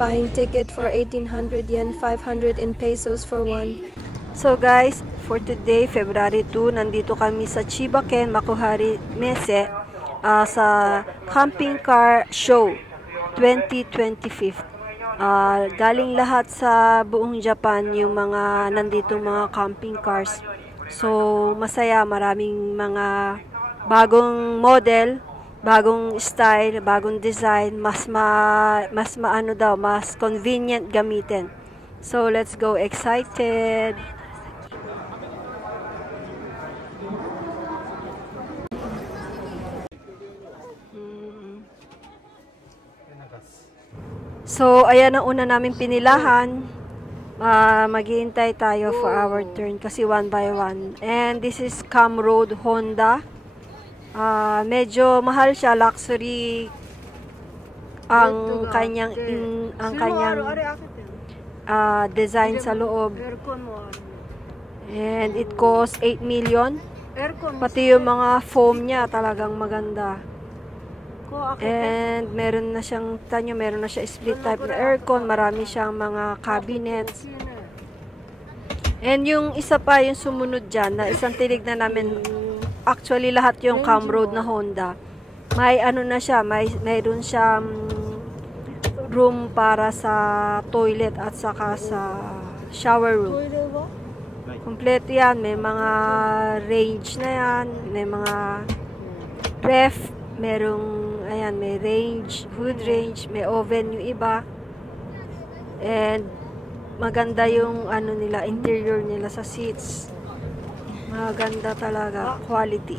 buying ticket for 1,800 yen, 500 in pesos for one. So guys, for today, February 2, nandito kami sa Chiba-ken, Makuhari Mese, sa camping car show 2025. Galing lahat sa buong Japan yung mga nanditong mga camping cars. So masaya, maraming mga bagong model, bagong style, bagong design, mas convenient gamitin. So let's go, excited. So ayan ang una namin pinilahan. Maghihintay tayo for our turn kasi one by one. And this is Cam Road Honda. Medyo mahal siya, luxury ang kanyang design sa loob. And it costs 8 million. Pati yung mga foam niya talagang maganda. And meron na siyang meron na siya split type na aircon, marami siyang mga cabinets. And yung isa pa, yung sumunod dyan, na isang tinignan namin, actually lahat yung Cam Road na Honda, may ano na siya, mayroon siyang room para sa toilet at saka sa shower room. Kompleto yan, may mga range na yan, may mga ref, ayan, may range, food range, may oven yung iba. And maganda yung ano nila, interior nila sa seats. Maganda talaga, quality.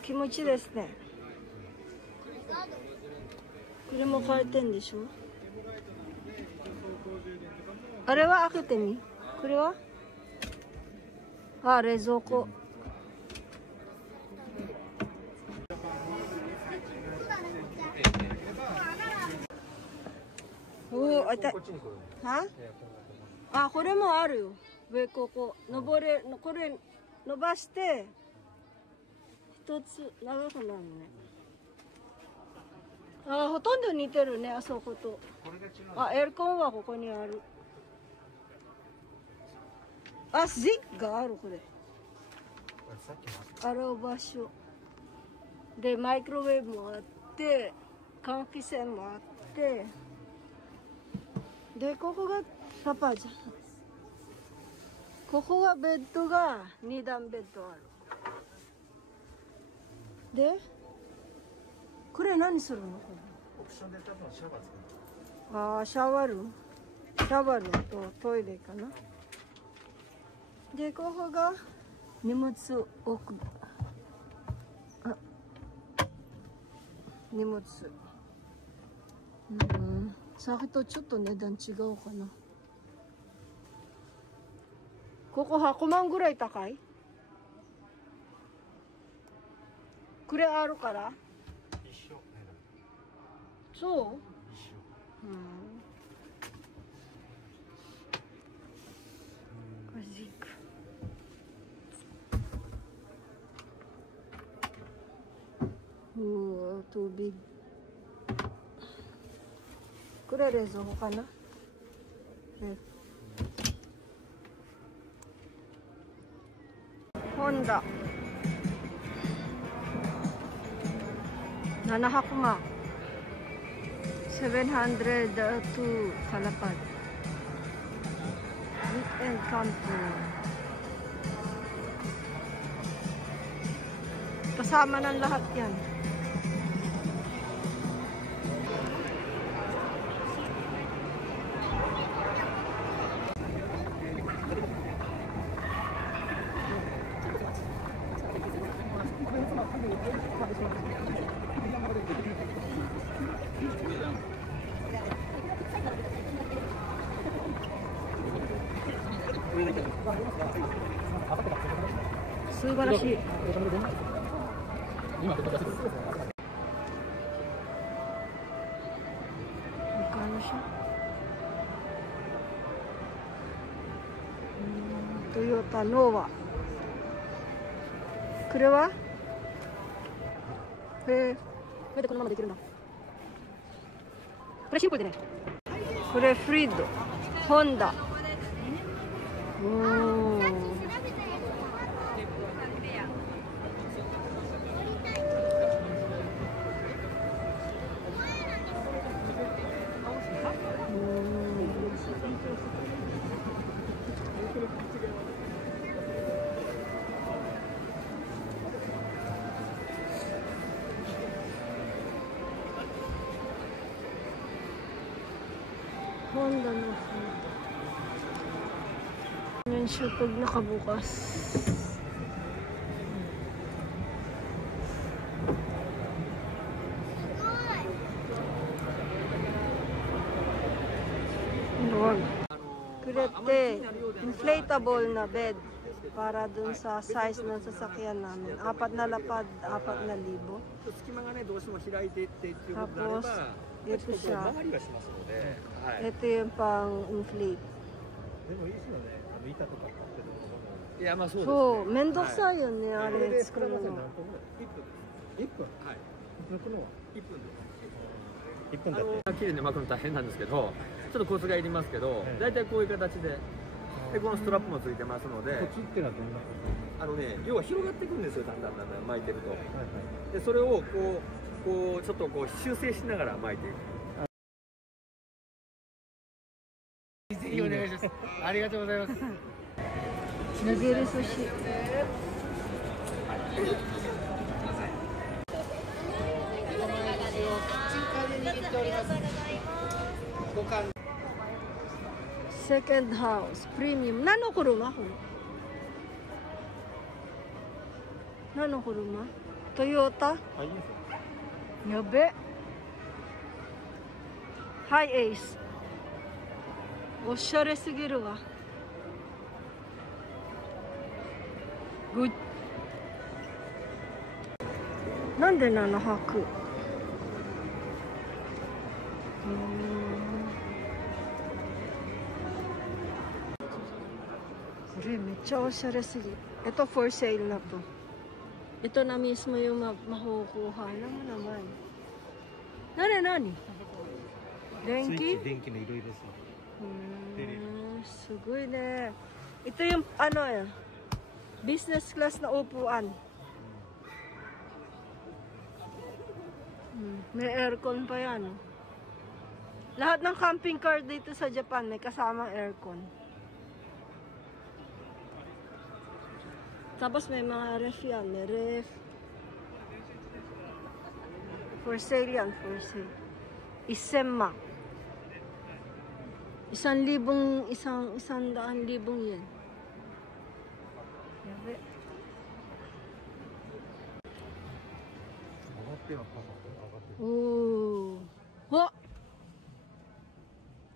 Kimochi desu ne. これも変えてんでしょ。あれは開けてみ。これは？冷蔵庫。おお、あた。は？これもあるよ。上こここれ伸ばして一つ長くなるね。ほとんど似てるね、あそこと。エアコンはここにある。ジッがある、これ。洗う場所。で、マイクロウェーブもあって、換気扇もあって、で、ここがパパじゃん。ここがベッドが2段ベッドある。で、これ何するの？オプションで多分シャワー使う。シャワールーム。シャワールームとトイレかな。で、ここが荷物置く。荷物。さっきとちょっと値段違うかな。ここ8万ぐらい高い？これあるから？一緒。そう？一緒。マジか。too big。これ冷蔵庫かな？ホンダ700 702 Kalapad Weekend Camping kasama ng lahat yan. Subarashi. Magkano siya? Toyota Nova. これは？これでこのままできるんだ。これシンプルでね。これフリード、ホンダ。Honda na food. Yan siya pag nakabukas. Kurete, inflatable na bed para dun sa size ng sasakyan namin. 4 na lapad, 4,000. Tapos, ito siya. Ito yung pang-inflate. So, めんどくさいよね、あれ作るの。1分。はい。1分だって。綺麗に巻くの大変なんですけど、ちょっとコツがいりますけど、だいたいこういう形で、でこのストラップもついてますので、コツってのはどんなこと？要は広がっていくんですよ、だんだん巻いてると。でそれをこうちょっとこう修正しながら巻いていく。ぜひお願いします。ありがとうございます。投げる寿司。Second house, premium. Nano kuruma ko? Nano kuruma? Toyota? Yabe. Hi Ace. おしゃれすぎるわ。グッ。なんで7泊？これめっちゃおしゃれすぎ。Ito for sale na to. Ito na mismo yung makukuha. Alam mo naman. Nani? Denki? Denki na iro-iro sa. すごいね。Ito yung business class na upuan. May aircon pa yan. Lahat ng camping car dito sa Japan may kasamang aircon. Tapos may mga ref yan. May ref. For sale yan. For sale. 1,000,000. 1,000,000 yen. Yabe. Oh. Wa!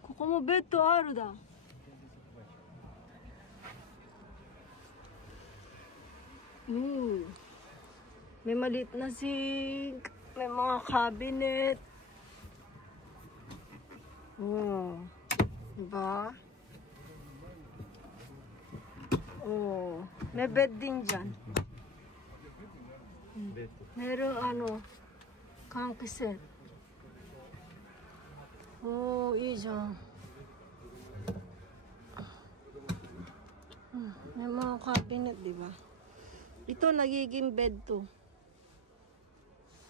ここもベッドあるだ。May maliit na sink. May mga cabinet. Oh. Diba? Oh. May bed din dyan. Meron kanki set. Oh, いいじゃん。May mga cabinet, diba? Ito, nagiging bed to.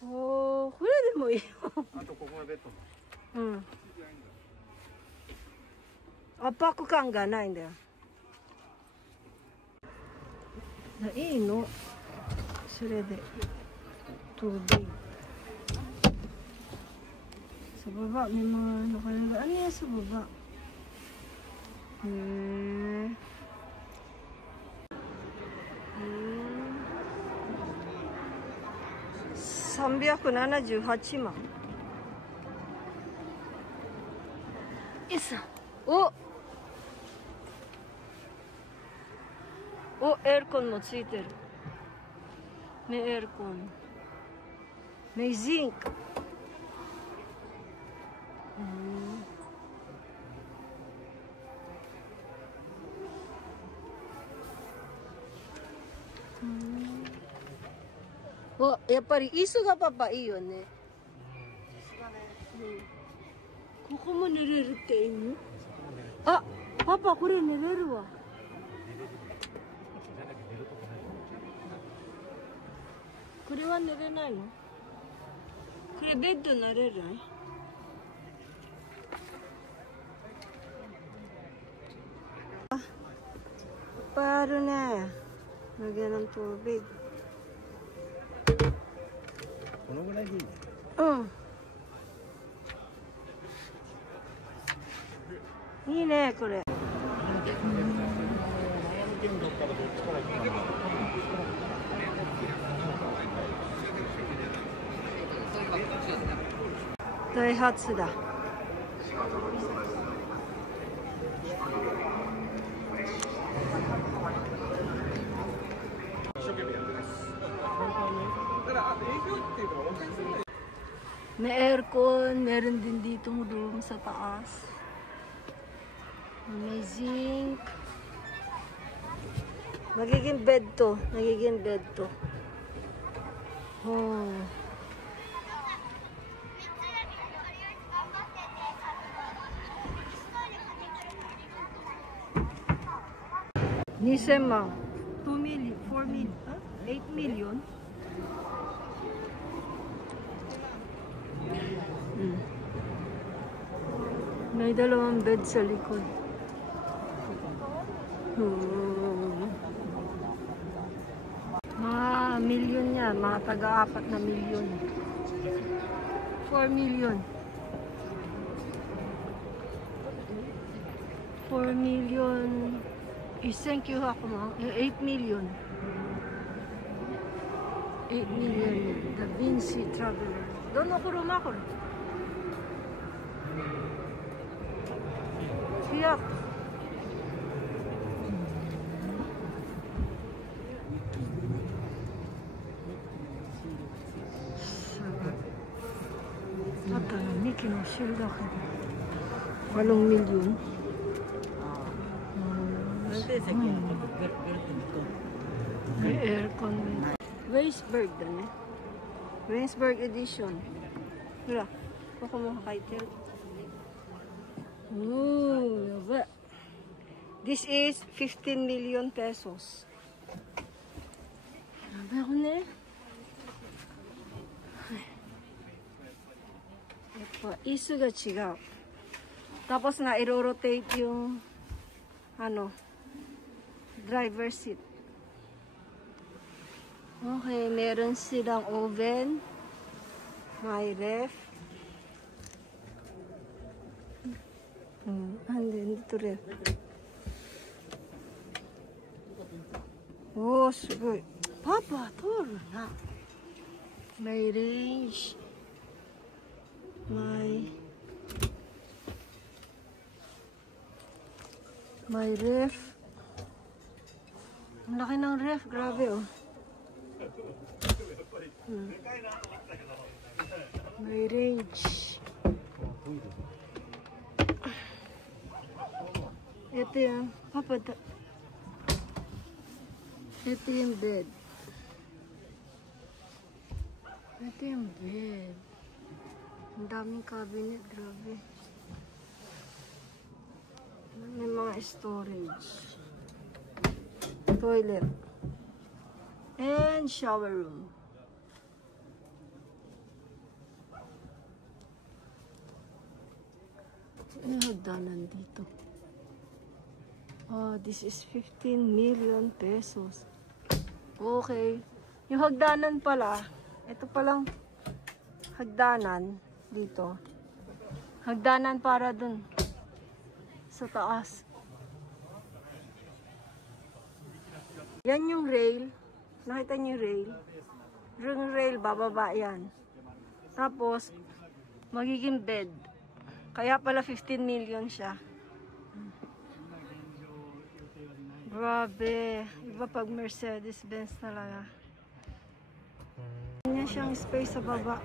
Oh, これでもいいよ。あとここがベッド。圧迫感がないんだよ。いいの。それで。tubig. Sa baba, may mga nakalagay. Ano yan sa baba? 378万。エアコンもついてる。エアコン。ジンク。やっぱり椅子がパパいいよね。椅子がね。ここも寝れるって意味？あ、パパこれ寝れるわ。これは寝れないの？これベッド寝れない？いっぱいあるね。Lagyan ng tubig. このぐらいでいいね。うん。いいね、これ。ダイハツだ。May aircon, meron din ditong room sa taas. May zinc. Magiging bed to. Nagiging bed to. Oh. Nisema. 2 million, 4 million, 8 million. May dalawang bed sa likod. Mga milyon yan. Mga taga-4 na milyon. 4 million. 4 million. Thank you ako mga. 8 million. 8 million. Da Vinci Traveler. Doon ako rumakol. Siyak. Ata na Mickey no shield ako. 8 milyon. May aircon. Weisberg dan eh. Weisberg edition. Mira, ako mo kaitel. Ooh, yaba. This is 15 million pesos. Sabi ako na eh. Isu ga chigao. Tapos na i-rotate yung driver seat. Okay, meron silang oven. May ref. Dito ref. Oh, sugoi. Papa, toru na. May range. May ref. Ang laki ng ref, grabe oh. May range. Ito yung ito yung bed. Ito yung bed. Ang daming cabinet, grabe. May mga storage. Toilet. And shower room. May hagdanan dito. Oh, this is 15 million pesos. Okay. Yung hagdanan pala, ito palang hagdanan dito. Hagdanan para dun sa taas. Yan yung rail. Nakita niyo yung rail? Yung rail, bababa yan. Tapos, magiging bed. Kaya pala 15 million siya. Grabe. Iba pag Mercedes-Benz talaga. Ganyan siyang space sa baba.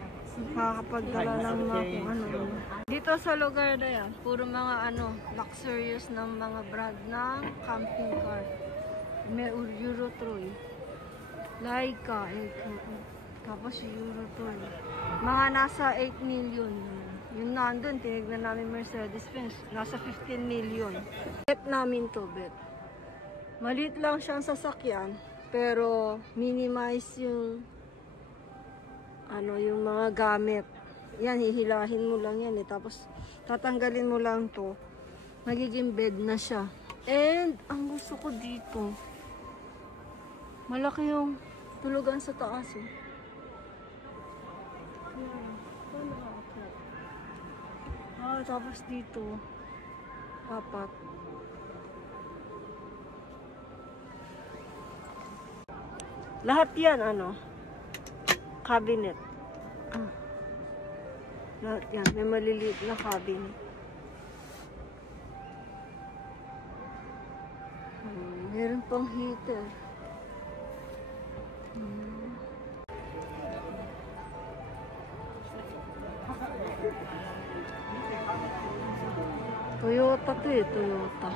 Makakapagdala ng mga kung ano. Dito sa lugar na yan, puro mga luxurious ng mga brand ng camping car. May Euro Troy. Laika. Tapos Euro Troy. Mga nasa 8 million Yung nandun, tinignan namin Mercedes-Benz. Nasa 15 million. Bet namin to, bet. Maliit lang siyang sasakyan, pero minimize yung yung mga gamit. Yan, hihilahin mo lang yan eh. Tapos, tatanggalin mo lang to. Magiging bed na siya. And, ang gusto ko dito, malaki yung tulugan sa taas eh. Tapos dito, apat. Lahat yan, cabinet. Lahat yan, may maliliit na cabinet. Meron pang heater. Toyota to eh, Toyota.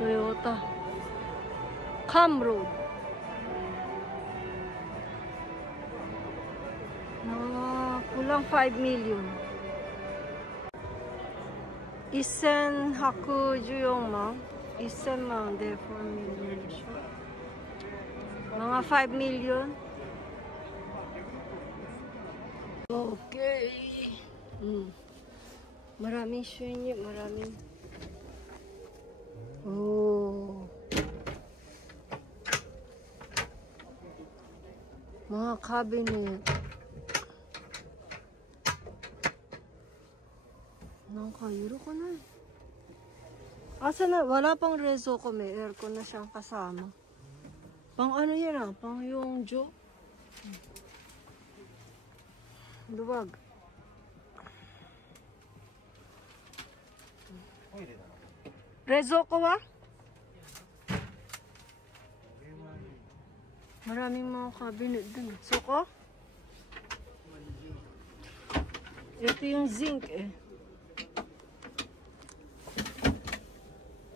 Toyota. Camry. Kulang 5 million. Isen hakujuyongman. Isenman de 4 million. Mga 5 million. Okay. Maraming shenye, maraming. Oh. Mga cabinet. Nakayuro ko na. Asa na? Wala pang rezo ko. May aircon na siyang kasama. Pang ano yan Pang yung jo. Luwag. Rezo ko ba? Maraming mga cabinet dun. Suko? Ito yung zinc eh.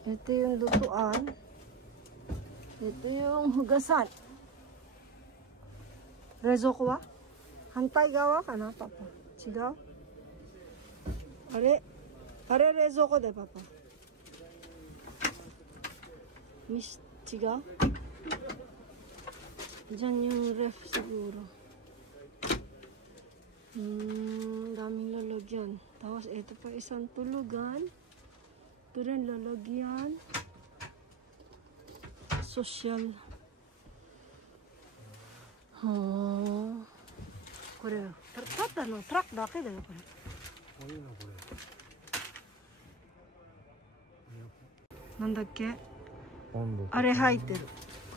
Ito yung lutuan. Ito yung hugasan. Rezo ko ba? Hantay gawa ka na, papa. Sigaw? Are rezo ko de, papa. Miss, sigaw? Diyan yung ref siguro. Daming lalagyan. Tapos ito pa isang tulugan. Ito rin lalagyan. Social. Oh. これたったのトラックだけだよこれ。こういうのこれ。なんだっけ？温度。あれ入ってる。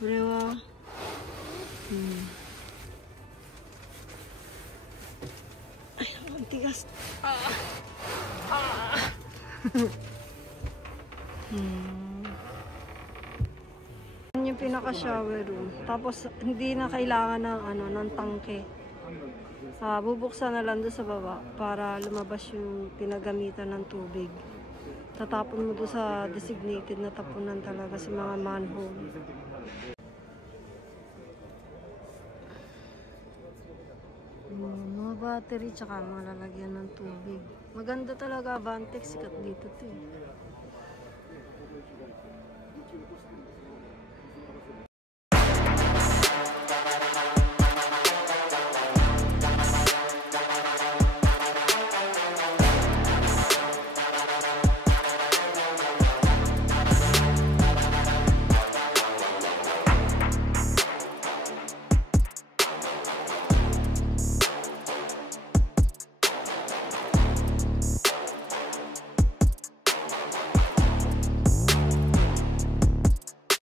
これは。Tigas. Yan yung pinaka-shower room. Tapos hindi na kailangan ng ng tangke. Bubuksan na lang doon sa baba para lumabas yung pinagamitan ng tubig. Tatapon mo doon sa designated na tapunan talaga sa mga manhole. Mga battery tsaka mga lalagyan ng tubig. Maganda talaga, Vantex, sikat dito to.